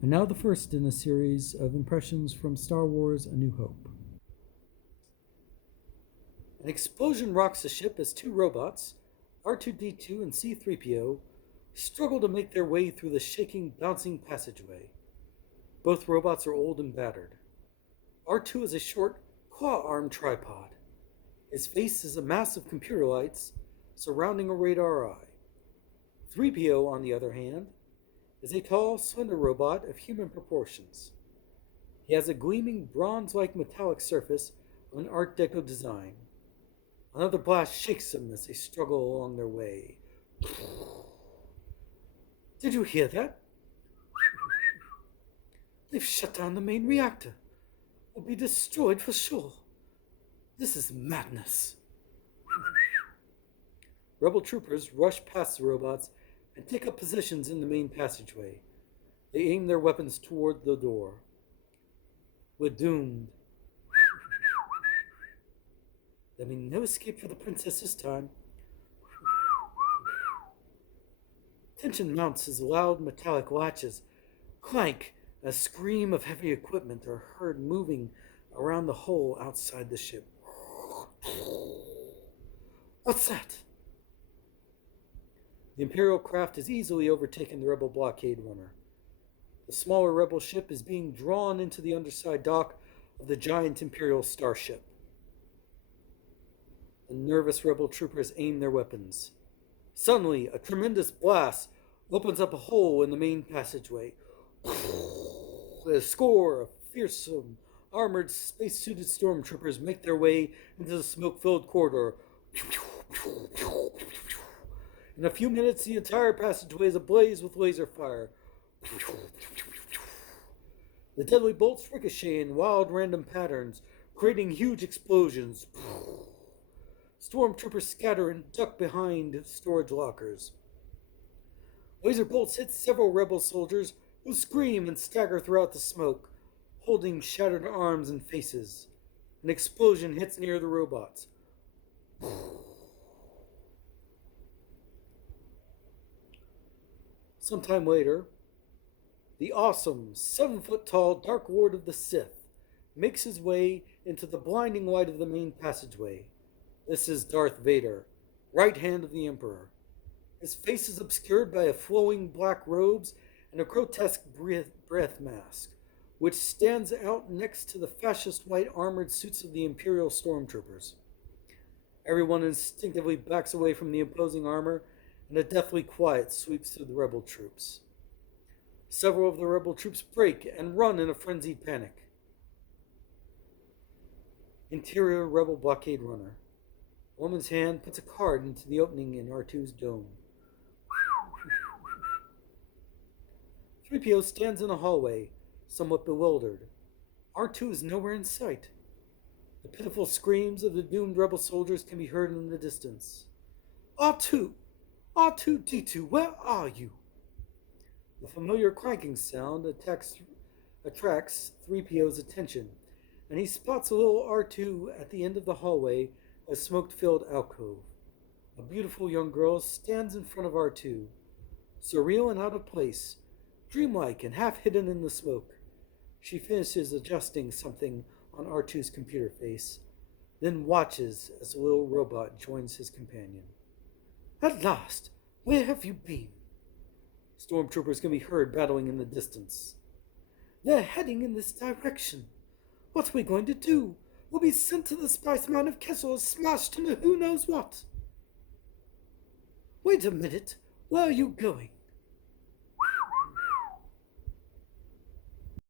And now the first in a series of impressions from Star Wars A New Hope. An explosion rocks the ship as two robots, R2D2 and C3PO, struggle to make their way through the shaking, bouncing passageway. Both robots are old and battered. R2 is a short, claw-armed tripod. His face is a mass of computer lights surrounding a radar eye. 3PO, on the other hand, is a tall, slender robot of human proportions. He has a gleaming bronze-like metallic surface of an Art Deco design. Another blast shakes them as they struggle along their way. Did you hear that? They've shut down the main reactor. We'll be destroyed for sure. This is madness. Rebel troopers rush past the robots and take up positions in the main passageway. They aim their weapons toward the door. We're doomed. There'll be no escape for the princess this time. Tension mounts as loud metallic latches clank. A scream of heavy equipment are heard moving around the hole outside the ship. What's that? The Imperial craft has easily overtaken the Rebel blockade runner. The smaller Rebel ship is being drawn into the underside dock of the giant Imperial starship. The nervous Rebel troopers aim their weapons. Suddenly, a tremendous blast opens up a hole in the main passageway. A score of fearsome, armored, space-suited stormtroopers make their way into the smoke-filled corridor. In a few minutes, the entire passageway is ablaze with laser fire. The deadly bolts ricochet in wild, random patterns, creating huge explosions. Stormtroopers scatter and duck behind storage lockers. Laser bolts hit several rebel soldiers who scream and stagger throughout the smoke, holding shattered arms and faces. An explosion hits near the robots. Sometime later, the awesome, 7-foot tall Dark Lord of the Sith makes his way into the blinding light of the main passageway. This is Darth Vader, right hand of the Emperor. His face is obscured by a flowing black robes and a grotesque breath mask, which stands out next to the fascist white armored suits of the Imperial stormtroopers. Everyone instinctively backs away from the imposing armor, and a deathly quiet sweeps through the rebel troops. Several of the rebel troops break and run in a frenzied panic. Interior rebel blockade runner. A woman's hand puts a card into the opening in R2's dome. 3PO stands in a hallway, somewhat bewildered. R2 is nowhere in sight. The pitiful screams of the doomed rebel soldiers can be heard in the distance. R2! R2D2, where are you? The familiar clanking sound attracts 3PO's attention, and he spots a little R2 at the end of the hallway, a smoke-filled alcove. A beautiful young girl stands in front of R2, surreal and out of place, dreamlike and half hidden in the smoke. She finishes adjusting something on R2's computer face, then watches as the little robot joins his companion. At last, where have you been? Stormtroopers can be heard battling in the distance. They're heading in this direction. What are we going to do? We'll be sent to the Spice Mountain of Kessel and smashed into who knows what. Wait a minute. Where are you going?